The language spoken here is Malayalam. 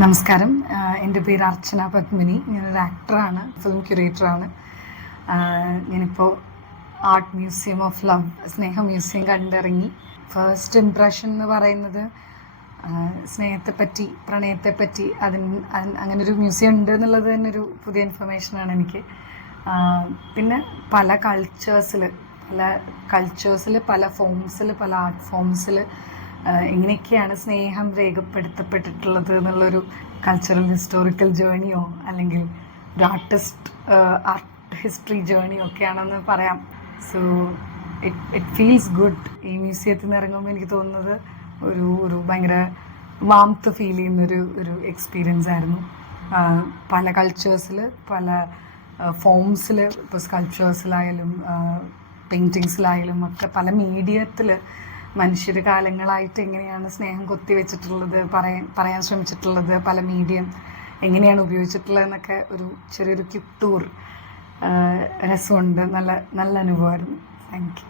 നമസ്കാരം. എൻ്റെ പേര് അർച്ചന പത്മിനി. ഞാനൊരു ആക്ടറാണ്, ഫിലിം ക്യൂറേറ്ററാണ്. ഞാനിപ്പോൾ ആർട്ട് മ്യൂസിയം ഓഫ് ലവ്, സ്നേഹ മ്യൂസിയം കണ്ടിറങ്ങി. ഫസ്റ്റ് ഇംപ്രഷൻ എന്ന് പറയുന്നത് സ്നേഹത്തെപ്പറ്റി, പ്രണയത്തെപ്പറ്റി, അങ്ങനൊരു മ്യൂസിയം ഉണ്ട് എന്നുള്ളത് തന്നെ ഒരു പുതിയ ഇൻഫർമേഷനാണ് എനിക്ക്. പിന്നെ പല കൾച്ചേഴ്സിൽ, പല ഫോംസിൽ, പല ആർട്ട് ഫോംസിൽ എങ്ങനെയൊക്കെയാണ് സ്നേഹം രേഖപ്പെടുത്തപ്പെട്ടിട്ടുള്ളത് എന്നുള്ളൊരു കൾച്ചറൽ ഹിസ്റ്റോറിക്കൽ ജേണിയോ അല്ലെങ്കിൽ ഒരു ആർട്ട് ഹിസ്റ്ററി ജേണിയോ ഒക്കെയാണെന്ന് പറയാം. So it feels good. ഈ മ്യൂസിയത്തിൽ നിന്ന് ഇറങ്ങുമ്പോൾ എനിക്ക് തോന്നുന്നത് ഒരു ഭയങ്കര വാംത്ത് ഫീൽ ചെയ്യുന്നൊരു എക്സ്പീരിയൻസ് ആയിരുന്നു. പല കൾച്ചേഴ്സിൽ, പല ഫോംസിൽ, ഇപ്പോൾ സ്കൾപ്ചേഴ്സിലായാലും പെയിൻറ്റിങ്സിലായാലും ഒക്കെ പല മീഡിയത്തിൽ മനുഷ്യർ കാലങ്ങളായിട്ട് എങ്ങനെയാണ് സ്നേഹം കൊത്തിവെച്ചിട്ടുള്ളത്, പറയാൻ ശ്രമിച്ചിട്ടുള്ളത്, പല മീഡിയം എങ്ങനെയാണ് ഉപയോഗിച്ചിട്ടുള്ളത് എന്നൊക്കെ ഒരു ചെറിയൊരു ക്വിക്ക് ടൂർ രസമുണ്ട്. നല്ല അനുഭവമായിരുന്നു. Thank you.